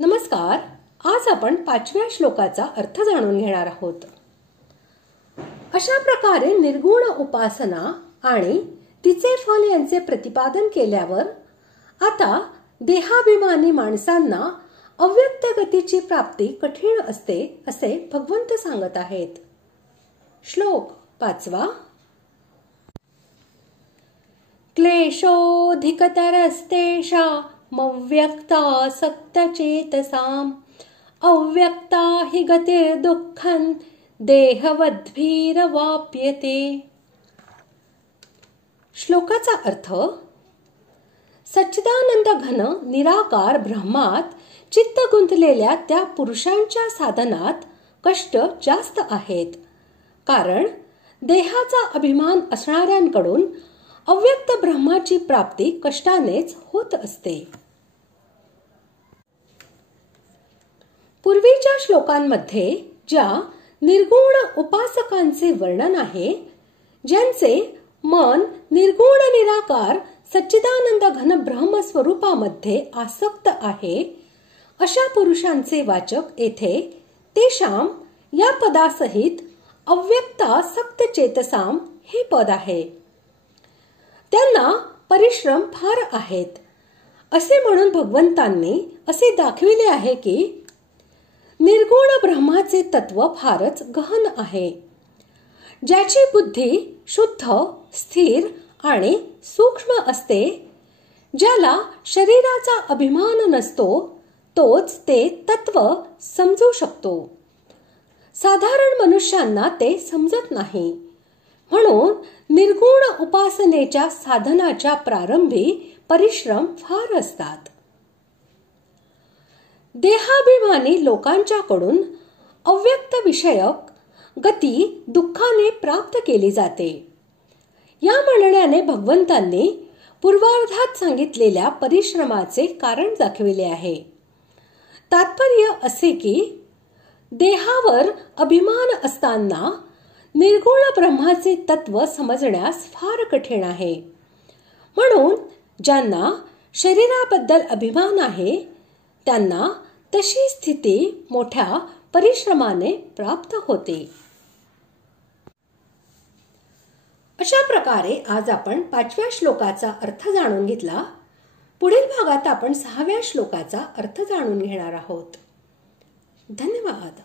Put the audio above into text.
नमस्कार. आज आपण 5व्या श्लोकाचा अर्थ जाणून घेणार आहोत. अशा प्रकारे निर्गुण उपासना आणि तिचे फल यांचे प्रतिपादन केल्यावर आता देहाभिमानी माणसांना अव्यक्त गतीची प्राप्ती कठीण असते असे भगवंत सांगत आहेत. श्लोक 5. क्लेशोऽधिकतरस्तेषामव्यक्तासक्तचेतसाम् अव्यक्ता हि गतिर्दुःखं देहवद्भिरवाप्यते. श्लोकाचा अर्थ: सच्चिदानंद घन निराकार ब्रह्मात चित्त गुंतलेल्या त्या पुरुषांच्या साधनात कष्ट जास्त आहेत, कारण देहाचा अभिमान असणाऱ्यांकडून अव्यक्त ब्रह्माची प्राप्ती कष्टानेच होत असते. पूर्वीच्या श्लोकांमध्ये ज्या निर्गुण उपासकांचे वर्णन आहे, ज्यांचे मन निर्गुण निराकार सच्चिदानंद घन ब्रह्म स्वरूपामध्ये आसक्त आहे, अशा पुरुषांचे वाचक येथे तेषाम या पदासहित अव्यक्तासक्त चेतसाम हे पद आहे. त्यांना परिश्रम फार आहेत असे म्हणून भगवंतांनी असे दाखविले आहे की निर्गुण ब्रह्माचे तत्व फारच गहन आहे. ज्याची बुद्धी शुद्ध, स्थिर आणि सूक्ष्म असते, ज्याला शरीराचा अभिमान नसतो, तोच ते तत्व समजू शकतो. साधारण मनुष्यांना ते समजत नाही. म्हणून निर्गुण उपासनेच्या साधनाच्या प्रारंभी परिश्रम फार असतात. देहाभिमानी लोकांच्याकडून अव्यक्त विषयक गती दुःखाने प्राप्त केली जाते. या म्हणण्याने भगवंतांनी पूर्वार्धात सांगितलेल्या परिश्रमाचे कारण दाखविले आहे. तात्पर्य असे की देहावर अभिमान असताना निर्गुण ब्रह्माचे तत्व समजण्यास फार कठीण आहे. म्हणून ज्यांना शरीराबद्दल अभिमान आहे, त्यांना तशी स्थिती मोठ्या परिश्रमाने प्राप्त होते. अशा प्रकारे आज आपण 5व्या श्लोकाचा अर्थ जाणून घेतला. पुढील भागात आपण 6व्या श्लोकाचा अर्थ जाणून घेणार आहोत. धन्यवाद.